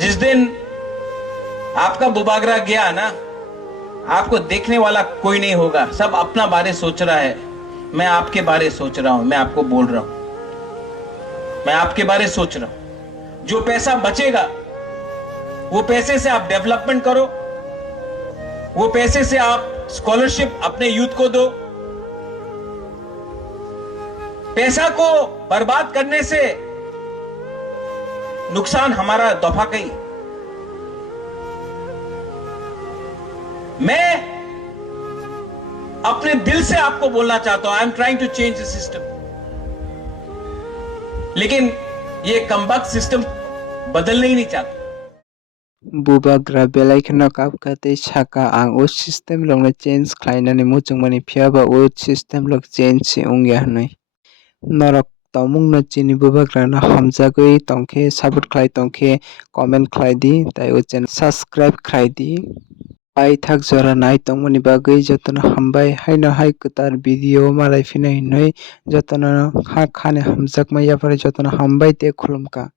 जिस दिन आपका बुबागरा गया ना, आपको देखने वाला कोई नहीं होगा। सब अपना बारे सोच रहा है। मैं आपके बारे सोच रहा हूं, मैं आपको बोल रहा हूं, मैं आपके बारे सोच रहा हूं। जो पैसा बचेगा वो पैसे से आप डेवलपमेंट करो, वो पैसे से आप स्कॉलरशिप अपने यूथ को दो। पैसा को बर्बाद करने से नुकसान हमारा दफा कई। मैं अपने दिल से आपको बोलना चाहता हूं, I am trying to change the system, लेकिन ये कमबख्त सिस्टम बदलना ही नहीं चाहता। Bubagra belai kheno kapkatei saka ang o system logno change khlainani muchungmani phiaba o system log change se ongya hnoi. Norok tongmung no chini bubagra no hamjagui tongkhe support khlai tongkhe comment khlai di tai o channel subscribe khlai di. Pai thak jora nai tongmani bagui jotono hambai haino hai kwtar video malai phinai hnoi jotono khane hamjakmaya pore jotono hambai te khulumka.